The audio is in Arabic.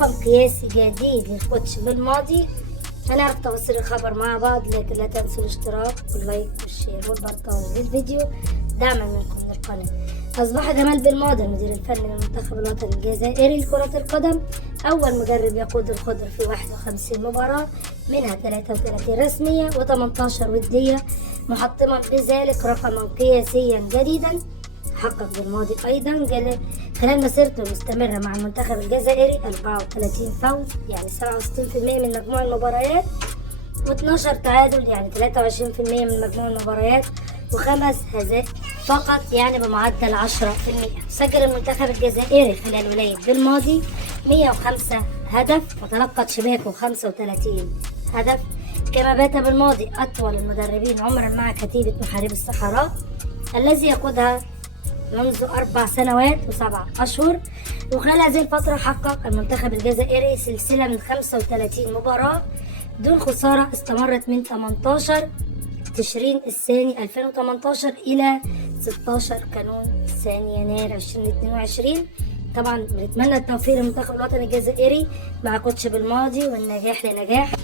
رقم قياسي جديد للكوتش بالماضي. هنعرف تفاصيل الخبر مع بعض، لكن لا تنسوا الاشتراك واللايك والشير والبرتاج للفيديو دعما منكم للقناة. أصبح جمال بالماضي المدير الفني للمنتخب الوطني الجزائري لكرة القدم أول مدرب يقود الخضر في 51 مباراة، منها 33 رسمية و18 ودية، محطما بذلك رقما قياسيا جديدا. حقق بالماضي أيضا خلال مسيرته المستمرة مع المنتخب الجزائري 34 فوز يعني 67% من مجموع المباريات، و12 تعادل يعني 23% من مجموع المباريات، و5 هزائم فقط يعني بمعدل 10%. سجل المنتخب الجزائري خلال ولاية بالماضي 105 هدف وتلقت شباكه 35 هدف. كما بات بالماضي أطول المدربين عمرا مع كتيبة محاربي الصحراء الذي يقودها منذ 4 سنوات و7 أشهر. وخلال هذه الفترة حقق المنتخب الجزائري سلسلة من 35 مباراة دون خسارة، استمرت من 18 تشرين الثاني 2018 إلى 16 كانون الثاني يناير 2022. طبعا بنتمنى التوفيق للمنتخب الوطني الجزائري مع كوتش بالماضي والنجاح لنجاح.